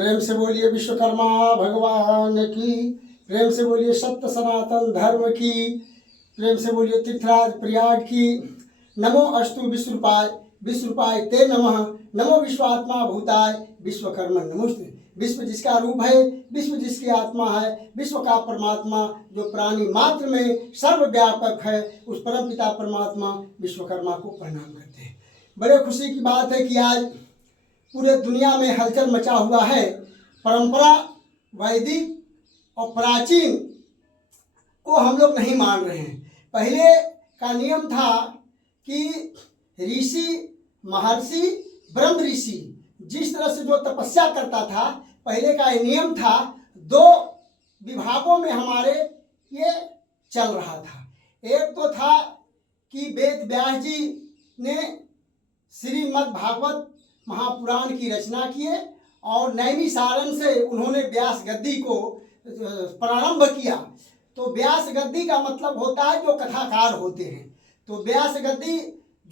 प्रेम से बोलिए विश्वकर्मा भगवान की। प्रेम से बोलिए सत्य सनातन धर्म की। प्रेम से बोलिए तीर्थराज प्रयाग की। नमो अस्तु विश्वरूपाय ते नमः। नमो विश्वात्मा भूताय विश्वकर्मण नमोस्तुते। विश्व जिसका रूप है, विश्व जिसकी आत्मा है, विश्व का परमात्मा जो प्राणी मात्र में सर्वव्यापक है, उस परम पिता परमात्मा विश्वकर्मा को प्रणाम करते हैं। बड़े खुशी की बात है कि आज पूरे दुनिया में हलचल मचा हुआ है। परंपरा वैदिक और प्राचीन को हम लोग नहीं मान रहे हैं। पहले का नियम था कि ऋषि महर्षि ब्रह्म ऋषि जिस तरह से जो तपस्या करता था, पहले का नियम था। दो विभागों में हमारे ये चल रहा था। एक तो था कि वेद व्यास जी ने श्रीमद् भागवत महापुराण की रचना किए और नैमिषारण्य से उन्होंने व्यास गद्दी को प्रारंभ किया। तो व्यास गद्दी का मतलब होता है जो कथाकार होते हैं। तो व्यास गद्दी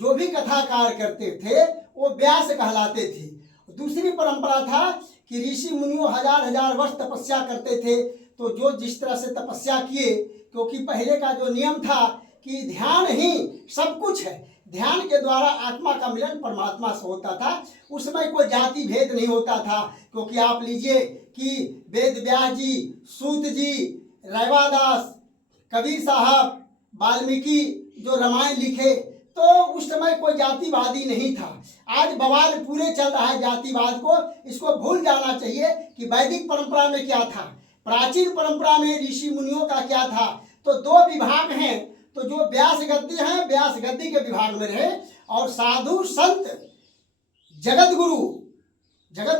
जो भी कथाकार करते थे वो व्यास कहलाते थे। दूसरी परंपरा था कि ऋषि मुनियों हजार वर्ष तपस्या करते थे। तो जो जिस तरह से तपस्या किए, क्योंकि पहले का जो नियम था कि ध्यान ही सब कुछ है, ध्यान के द्वारा आत्मा का मिलन परमात्मा से होता था। उस समय कोई जाति भेद नहीं होता था। क्योंकि आप लीजिए कि वेद व्यास जी, सूत जी, रैवादास, कबीर साहब, वाल्मीकि जो रामायण लिखे, तो उस समय कोई जातिवादी नहीं था। आज बवाल पूरे चल रहा है जातिवाद को। इसको भूल जाना चाहिए कि वैदिक परंपरा में क्या था, प्राचीन परंपरा में ऋषि मुनियों का क्या था। तो दो विभाग हैं। तो जो व्यास गद्दी हैं, व्यास गद्दी के विभाग में रहे, और साधु संत जगत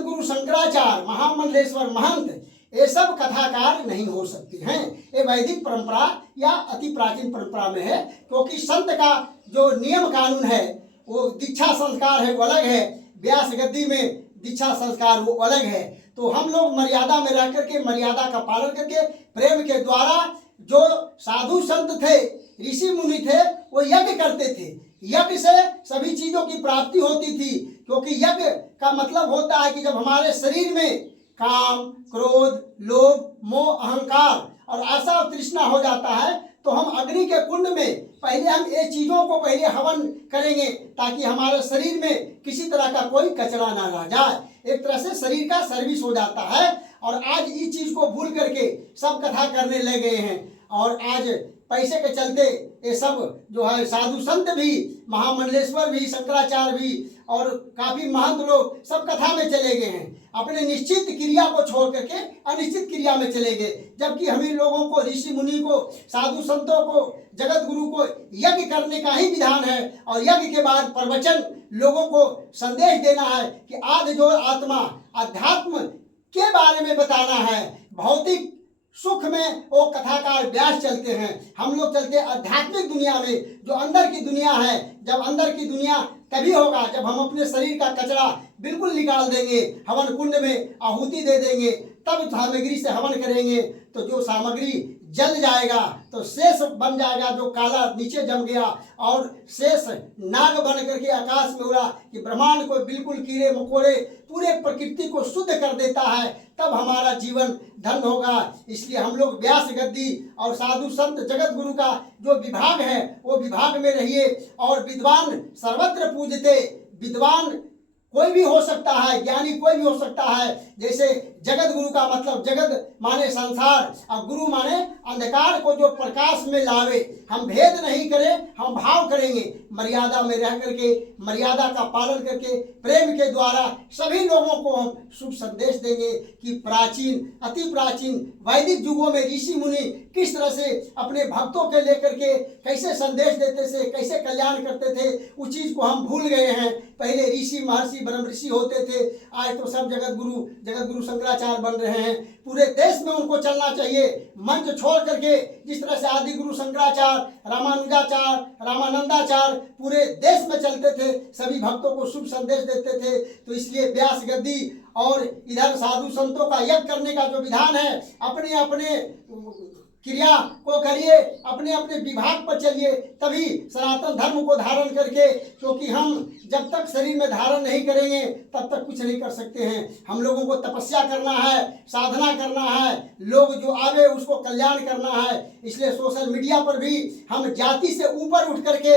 गुरु शंकराचार्य, महामंडलेश्वर महंत, ये सब कथाकार नहीं हो सकते हैं। ये वैदिक परंपरा या अति प्राचीन परंपरा में है। क्योंकि संत का जो नियम कानून है, वो दीक्षा संस्कार है, वो अलग है। व्यास गद्दी में दीक्षा संस्कार वो अलग है। तो हम लोग मर्यादा में रह करके, मर्यादा का पालन करके, प्रेम के द्वारा, जो साधु संत थे, ऋषि मुनि थे, वो यज्ञ करते थे। यज्ञ से सभी चीजों की प्राप्ति होती थी। क्योंकि यज्ञ का मतलब होता है कि जब हमारे शरीर में काम, क्रोध, लोभ, मोह, अहंकार और आशा और तृष्णा हो जाता है, तो हम अग्नि के कुंड में पहले हम ये चीजों को पहले हवन करेंगे, ताकि हमारे शरीर में किसी तरह का कोई कचरा ना रह जाए। एक तरह से शरीर का सर्विस हो जाता है। और आज इस चीज को भूल करके सब कथा करने लगे हैं। और आज पैसे के चलते ये सब जो है, साधु संत भी, महामंडलेश्वर भी, शंकराचार्य भी, और काफी महंत लोग सब कथा में चले गए हैं। अपने निश्चित क्रिया को छोड़ करके अनिश्चित क्रिया में चले गए। जबकि हम इन लोगों को, ऋषि मुनि को, साधु संतों को, जगत गुरु को यज्ञ करने का ही विधान है। और यज्ञ के बाद प्रवचन, लोगों को संदेश देना है कि आज जो आत्मा, अध्यात्म के बारे में बताना है। भौतिक सुख में वो कथाकार व्यास चलते हैं, हम लोग चलते आध्यात्मिक दुनिया में, जो अंदर की दुनिया है। जब अंदर की दुनिया तभी होगा जब हम अपने शरीर का कचरा बिल्कुल निकाल देंगे, हवन कुंड में आहुति दे देंगे, तब सामग्री से हवन करेंगे। तो जो सामग्री जल जाएगा तो शेष बन जाएगा, जो काला नीचे जम गया, और शेष नाग बन करके आकाश में उड़ा कि ब्रह्मांड को बिल्कुल कीड़े मकोड़े पूरे प्रकृति को शुद्ध कर देता है। तब हमारा जीवन धन्य होगा। इसलिए हम लोग व्यास गद्दी और साधु संत जगत गुरु का जो विभाग है, वो विभाग में रहिए। और विद्वान सर्वत्र पूजते, विद्वान कोई भी हो सकता है, ज्ञानी कोई भी हो सकता है। जैसे जगत गुरु का मतलब जगत माने संसार, और गुरु माने अंधकार को जो प्रकाश में लावे। हम भेद नहीं करें, हम भाव करेंगे, मर्यादा में रह करके, मर्यादा का पालन करके, प्रेम के द्वारा सभी लोगों को हम शुभ संदेश देंगे कि प्राचीन, अति प्राचीन वैदिक युगों में ऋषि मुनि किस तरह से अपने भक्तों के लेकर के कैसे संदेश देते थे, कैसे कल्याण करते थे, उस चीज को हम भूल गए हैं। पहले ऋषि महर्षि ब्रह्म ऋषि होते थे, आज तो सब जगत गुरु शंकराचार्य बन रहे हैं। पूरे देश में उनको चलना चाहिए, मंच छोड़ करके। जिस तरह से आदि गुरु शंकराचार्य, रामानुजाचार्य, रामानंदाचार्य पूरे देश में चलते थे, सभी भक्तों को शुभ संदेश देते थे। तो इसलिए व्यास गद्दी और इधर साधु संतों का यज्ञ करने का जो विधान है, अपने अपने क्रिया को करिए, अपने अपने विभाग पर चलिए, तभी सनातन धर्म को धारण करके, क्योंकि हम जब तक शरीर में धारण नहीं करेंगे तब तक कुछ नहीं कर सकते हैं। हम लोगों को तपस्या करना है, साधना करना है, लोग जो आवे उसको कल्याण करना है। इसलिए सोशल मीडिया पर भी हम जाति से ऊपर उठ करके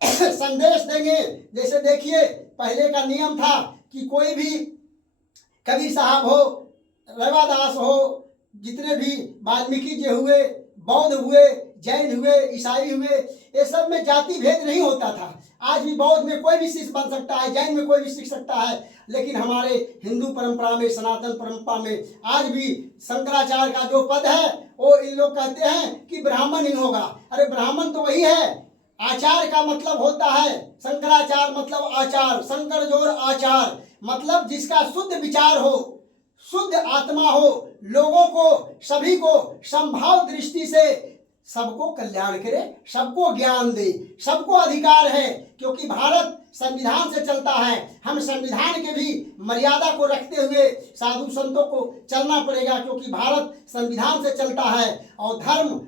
संदेश देंगे। जैसे देखिए, पहले का नियम था कि कोई भी कबीर साहब हो, रविदास हो, जितने भी वाल्मीकि जी हुए, बौद्ध हुए, जैन हुए, ईसाई हुए, ये सब में जाति भेद नहीं होता था। आज भी बौद्ध में कोई भी शिष्य बन सकता है, जैन में कोई भी सीख सकता है, लेकिन हमारे हिंदू परंपरा में, सनातन परंपरा में आज भी शंकराचार्य का जो पद है वो इन लोग कहते हैं कि ब्राह्मण ही होगा। अरे ब्राह्मण तो वही है, आचार का मतलब होता है, शंकराचार्य मतलब आचार, शंकर जोर आचार मतलब जिसका शुद्ध विचार हो, शुद्ध आत्मा हो, लोगों को, सभी को समभाव दृष्टि से सबको कल्याण करे, सबको ज्ञान दे, सबको अधिकार है। क्योंकि भारत संविधान से चलता है, हम संविधान के भी मर्यादा को रखते हुए साधु संतों को चलना पड़ेगा, क्योंकि भारत संविधान से चलता है और धर्म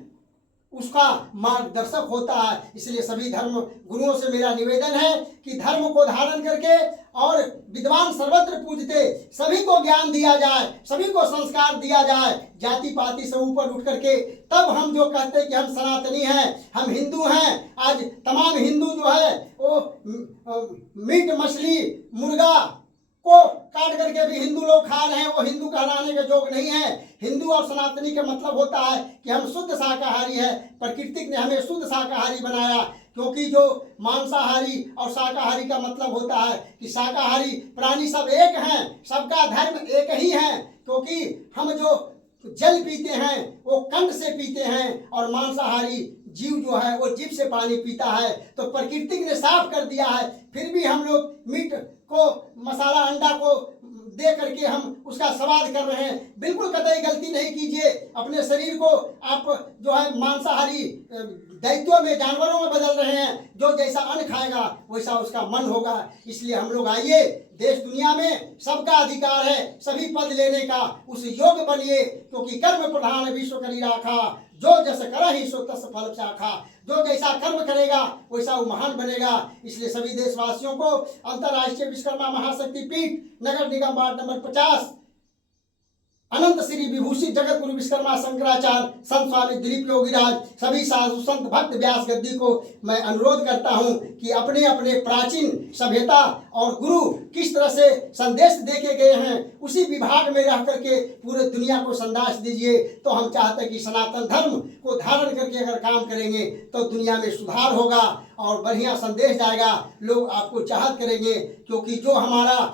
उसका मार्गदर्शक होता है। इसलिए सभी धर्म गुरुओं से मेरा निवेदन है कि धर्म को धारण करके और विद्वान सर्वत्र पूजते, सभी को ज्ञान दिया जाए, सभी को संस्कार दिया जाए, जाति पाति से ऊपर उठ करके, तब हम जो कहते हैं कि हम सनातनी हैं, हम हिंदू हैं। आज तमाम हिंदू जो है वो मीट मछली मुर्गा को काट करके भी हिंदू लोग खा रहे हैं, वो हिंदू कहलाने के योग नहीं है। हिंदू और सनातनी का मतलब होता है कि हम शुद्ध शाकाहारी है। प्रकृति ने हमें शुद्ध शाकाहारी बनाया, क्योंकि जो मांसाहारी और शाकाहारी का मतलब होता है कि शाकाहारी प्राणी सब एक हैं, सबका धर्म एक ही है। क्योंकि हम जो जल पीते हैं वो कंठ से पीते हैं, और मांसाहारी जीव जो है वो जीभ से पानी पीता है। तो प्रकृति ने साफ कर दिया है, फिर भी हम लोग मीट को, मसाला अंडा को दे करके हम उसका स्वाद कर रहे हैं। बिल्कुल कतई गलती नहीं कीजिए। अपने शरीर को आप जो है मांसाहारी दैत्यों में, जानवरों में बदल रहे हैं। जो जैसा अन्न खाएगा वैसा उसका मन होगा। इसलिए हम लोग आइए, देश दुनिया में सबका अधिकार है सभी पद लेने का, उस योग बनिए, क्योंकि कर्म प्रधान विश्व करी राखा, जो जस करहि सो तस फल चाखा। जो जैसा कर्म करेगा वैसा वो महान बनेगा। इसलिए सभी देशवासियों को अंतर्राष्ट्रीय विश्वकर्मा महाशक्ति पीठ नगर निगम वार्ड नंबर 50 अनंत श्री विभूषित जगत गुरु विश्वकर्मा शंकराचार्य संत स्वामी दिलीप योगीराज, सभी साधु संत भक्त व्यास गद्दी को मैं अनुरोध करता हूं कि अपने अपने प्राचीन सभ्यता और गुरु किस तरह से संदेश देके गए हैं, उसी विभाग में रह करके पूरे दुनिया को संदेश दीजिए। तो हम चाहते हैं कि सनातन धर्म को धारण करके अगर काम करेंगे तो दुनिया में सुधार होगा और बढ़िया संदेश जाएगा, लोग आपको चाहत करेंगे। क्योंकि जो हमारा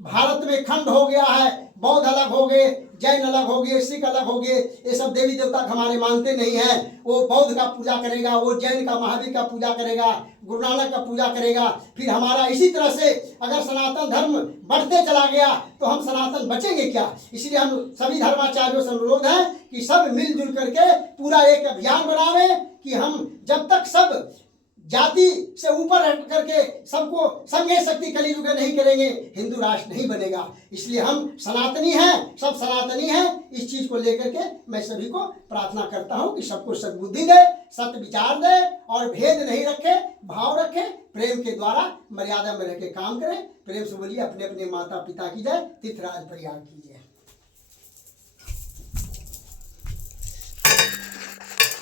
भारत में खंड हो गया है, बौद्ध अलग हो गए, जैन अलग हो गए, सिख अलग हो गए, ये सब देवी देवता हमारे मानते नहीं हैं। वो बौद्ध का पूजा करेगा, वो जैन का, महावीर का पूजा करेगा, गुरु नानक का पूजा करेगा। फिर हमारा इसी तरह से अगर सनातन धर्म बढ़ते चला गया तो हम सनातन बचेंगे क्या। इसलिए हम सभी धर्माचार्यों से अनुरोध है कि सब मिलजुल करके पूरा एक अभियान बनावे कि हम जब तक सब जाति से ऊपर हट करके सबको संघे शक्ति कलियुग नहीं करेंगे, हिंदू राष्ट्र नहीं बनेगा। इसलिए हम सनातनी हैं, सब सनातनी हैं। इस चीज को लेकर के मैं सभी को प्रार्थना करता हूं कि सबको सद्बुद्धि दे, सत्य विचार दे और भेद नहीं रखे, भाव रखे, प्रेम के द्वारा मर्यादा में रह के काम करें। प्रेम से बोलिए, अपने अपने माता पिता की जय, तीर्थराज प्रयाग की जय।